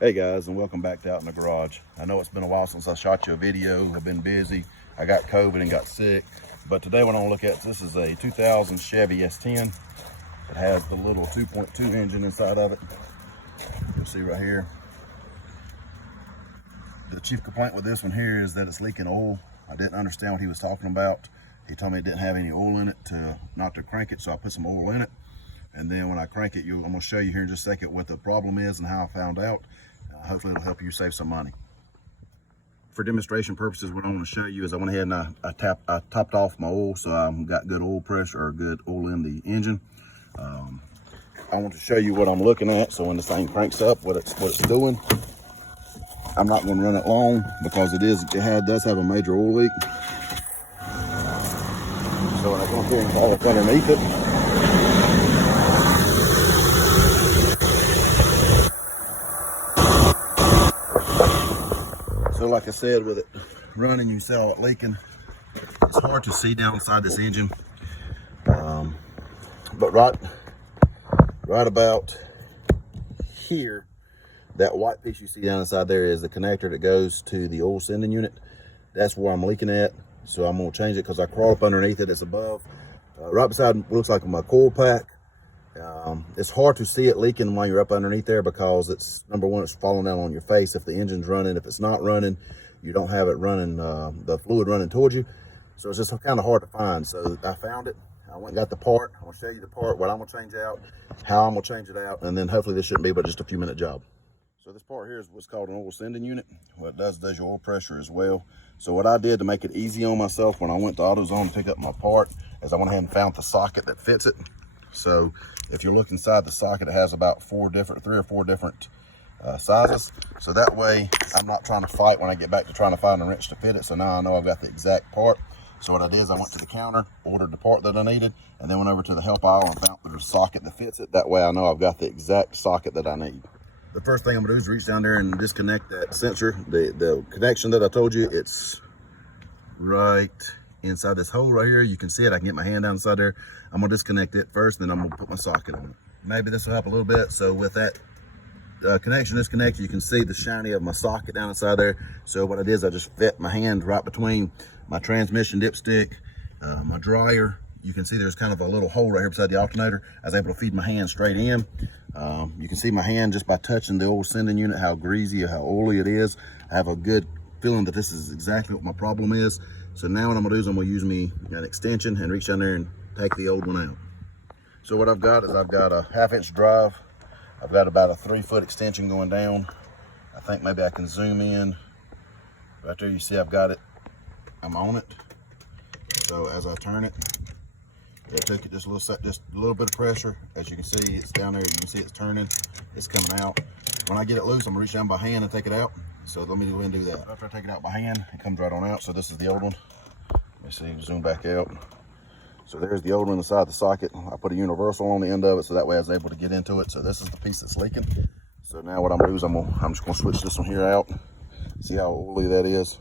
Hey guys, and welcome back to Out in the Garage. I know it's been a while since I shot you a video. I've been busy. I got COVID and got sick. But today what I want to look at, this is a 2000 Chevy S-10. It has the little 2.2 engine inside of it. You'll see right here. The chief complaint with this one here is that it's leaking oil. I didn't understand what he was talking about. He told me it didn't have any oil in it, not to crank it, so I put some oil in it. And then when I crank it, I'm going to show you here in just a second what the problem is and how I found out. Hopefully it'll help you save some money. For demonstration purposes, what I want to show you is I went ahead and I topped off my oil, so I've got good oil pressure or good oil in the engine. I want to show you what I'm looking at, so when this thing cranks up, what it's doing. I'm not going to run it long because it does have a major oil leak. So when I go up here and fall up underneath it, so like I said, with it running, you saw it leaking. It's hard to see down inside this engine, but right about here, that white piece you see down inside there is the connector that goes to the oil sending unit. That's where I'm leaking at, so I'm going to change it because I crawled up underneath it. It's above, right beside what looks like my coil pack. It's hard to see it leaking while you're up underneath there because it's, number one, it's falling down on your face if the engine's running. If it's not running, you don't have it running, the fluid running towards you. So it's just kind of hard to find. So I found it. I went and got the part. I'm going to show you the part, what I'm going to change out, how I'm going to change it out, and then hopefully this shouldn't be but just a few minute job. So this part here is what's called an oil sending unit. What it does your oil pressure as well. So what I did to make it easy on myself when I went to AutoZone to pick up my part is I went ahead and found the socket that fits it. So if you look inside the socket, it has about three or four different sizes. So that way I'm not trying to fight when I get back to trying to find a wrench to fit it. So now I know I've got the exact part. So what I did is I went to the counter, ordered the part that I needed, and then went over to the help aisle and found the socket that fits it. That way I know I've got the exact socket that I need. The first thing I'm gonna do is reach down there and disconnect that sensor. The connection that I told you, it's right inside this hole right here. You can see it. I can get my hand down inside there. I'm gonna disconnect it first, then I'm gonna put my socket on it. Maybe this will help a little bit. So with that connection disconnected, you can see the shiny of my socket down inside there. So what I did is I just fit my hand right between my transmission dipstick, my dryer. You can see there's kind of a little hole right here beside the alternator. I was able to feed my hand straight in. You can see my hand just by touching the oil sending unit, how greasy or how oily it is. I have a good feeling that this is exactly what my problem is. So now what I'm gonna do is I'm gonna use an extension and reach down there and take the old one out. So what I've got is I've got a 1/2-inch drive. I've got about a 3-foot extension going down. I think maybe I can zoom in. Right there you see I've got it. I'm on it. So as I turn it, it took it just a little bit of pressure. As you can see, it's down there. You can see it's turning. It's coming out. When I get it loose, I'm gonna reach down by hand and take it out. So let me go ahead and do that. After I take it out by hand, it comes right on out. So this is the old one. Let me see, zoom back out. So there's the old one inside the socket. I put a universal on the end of it, so that way I was able to get into it. So this is the piece that's leaking. So now what I'm gonna do is I'm just gonna switch this one here out. See how oily that is?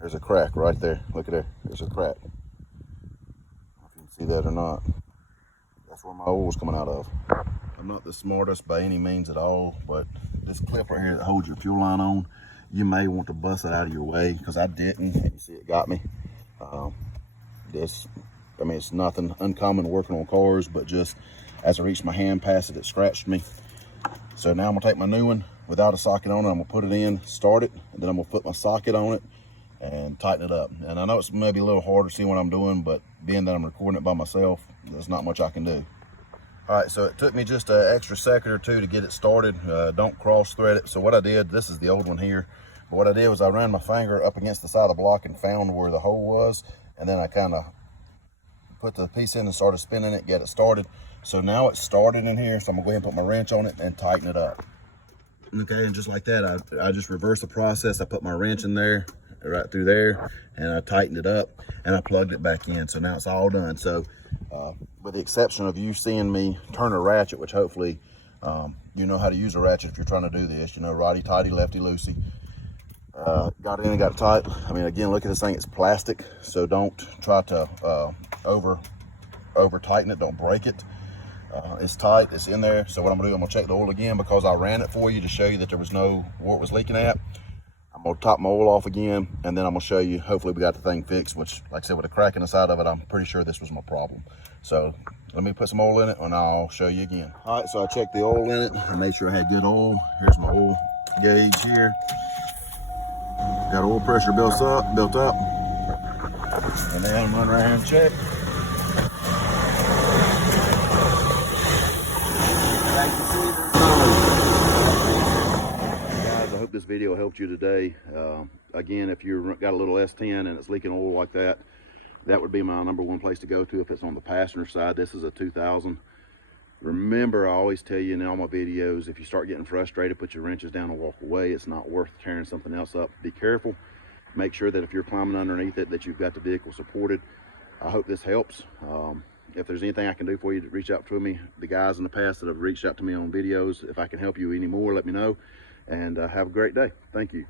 There's a crack right there. Look at there. There's a crack. I don't know if you can see that or not. That's where my oil is coming out of. I'm not the smartest by any means at all, but this clip right here that holds your fuel line on, you may want to bust it out of your way, because I didn't, and you see it got me. It's nothing uncommon working on cars, but just as I reached my hand past it, it scratched me. So now I'm gonna take my new one without a socket on it, I'm gonna put it in, start it, and then I'm gonna put my socket on it and tighten it up. And I know it's maybe a little hard to see what I'm doing, but being that I'm recording it by myself, there's not much I can do. All right, so it took me just an extra second or two to get it started. Don't cross thread it. So what I did, this is the old one here, but what I did was I ran my finger up against the side of the block and found where the hole was, and then I kind of put the piece in and started spinning it, get it started. So now it's started in here, so I'm gonna go ahead and put my wrench on it and tighten it up. Okay, and just like that, I just reversed the process. I put my wrench in there, right through there, and I tightened it up and I plugged it back in. So now it's all done. So with the exception of you seeing me turn a ratchet, which hopefully you know how to use a ratchet if you're trying to do this, you know, righty tighty, lefty loosey. Got in and got tight. I mean, again, look at this thing, it's plastic, so don't try to over tighten it, don't break it. It's tight, it's in there. So what I'm gonna do, I'm gonna check the oil again because I ran it for you to show you that there was no, where it was leaking at. I'm gonna top my oil off again, and then I'm gonna show you, hopefully we got the thing fixed, which, like I said, with a crack in the side of it, I'm pretty sure this was my problem. So let me put some oil in it and I'll show you again. All right, so I checked the oil in it and made sure I had good oil. Here's my oil gauge here. Got oil pressure built up. And then I'm run right here and check. Guys, I hope this video helped you today. Again, if you've got a little S-10 and it's leaking oil like that, that would be my #1 place to go to if it's on the passenger side. This is a 2000. Remember, I always tell you in all my videos, if you start getting frustrated, put your wrenches down and walk away. It's not worth tearing something else up. Be careful. Make sure that if you're climbing underneath it, that you've got the vehicle supported. I hope this helps. If there's anything I can do for you, to reach out to me. The guys in the past that have reached out to me on videos, if I can help you anymore, let me know. And have a great day. Thank you.